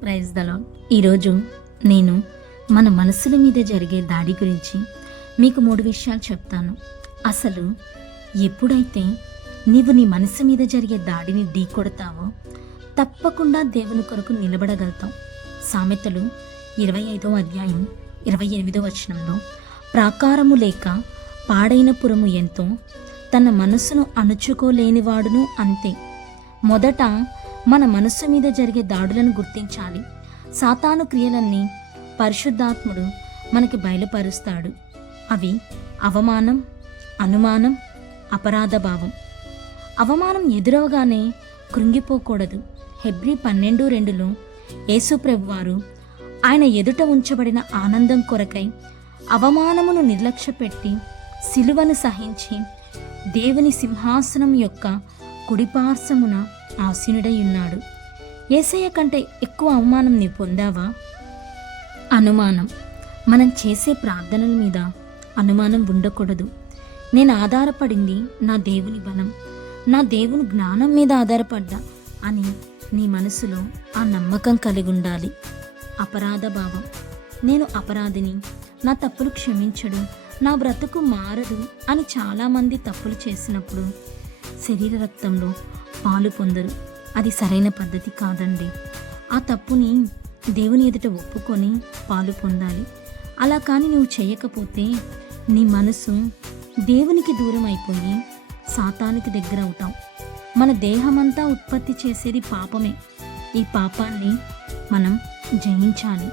Praise the lord. ఈరోజు నేను మన మనసుల మీద జరిగే దాడి గురించి మీకు 3 విషయాలు చెప్తాను. అసలు ఎప్పుడైతే నీవు నీ మనసు మీద జరిగే దాడిని ఢీకొడతావో తప్పకుండా దేవుని కొరకు నిలబడగలుగుతావు. సామెతలు 25వ అధ్యాయం 28వ వచనంలో, ప్రాకారము లేక పాడైన పురము ఎంతో, తన మనసును అణుచుకోలేనివాడును అంతే. మొదట మన మనస్సు మీద జరిగే దాడులను గుర్తించాలి. సాతాను క్రియలన్నీ పరిశుద్ధాత్ముడు మనకి బయలుపరుస్తాడు. అవి అవమానం, అనుమానం, అపరాధ భావం. అవమానం ఎదురవగానే కృంగిపోకూడదు. హెబ్రీ 12:2లో యేసు ప్రభువారు ఆయన ఎదుట ఉంచబడిన ఆనందం కొరకై అవమానమును నిర్లక్ష్యపెట్టి సిలువను సహించి దేవుని సింహాసనం యొక్క కుడిపార్శ్వమున ఆసీనుడై ఉన్నాడు. యేసయ్య కంటే ఎక్కువ అవమానం నీవు పొందావా? అనుమానం. మనం చేసే ప్రార్థనల మీద అనుమానం ఉండకూడదు. నేను ఆధారపడింది నా దేవుని బలం, నా దేవుని జ్ఞానం మీద ఆధారపడ్డా అని నీ మనసులో ఆ నమ్మకం కలిగి ఉండాలి. అపరాధ భావం. నేను అపరాధిని, నా తప్పులు క్షమించడు, నా బ్రతుకు మారదు అని చాలామంది తప్పులు చేసినప్పుడు శరీర రక్తంలో పాలు పొందరు. అది సరైన పద్ధతి కాదండి. ఆ తప్పుని దేవుని ఎదుట ఒప్పుకొని పాలు పొందాలి. అలా కానీ నువ్వు చేయకపోతే నీ మనసు దేవునికి దూరం అయిపోయి సాతానికి దగ్గర అవుతావు. మన దేహమంతా ఉత్పత్తి చేసేది పాపమే. ఈ పాపాన్ని మనం జయించాలి.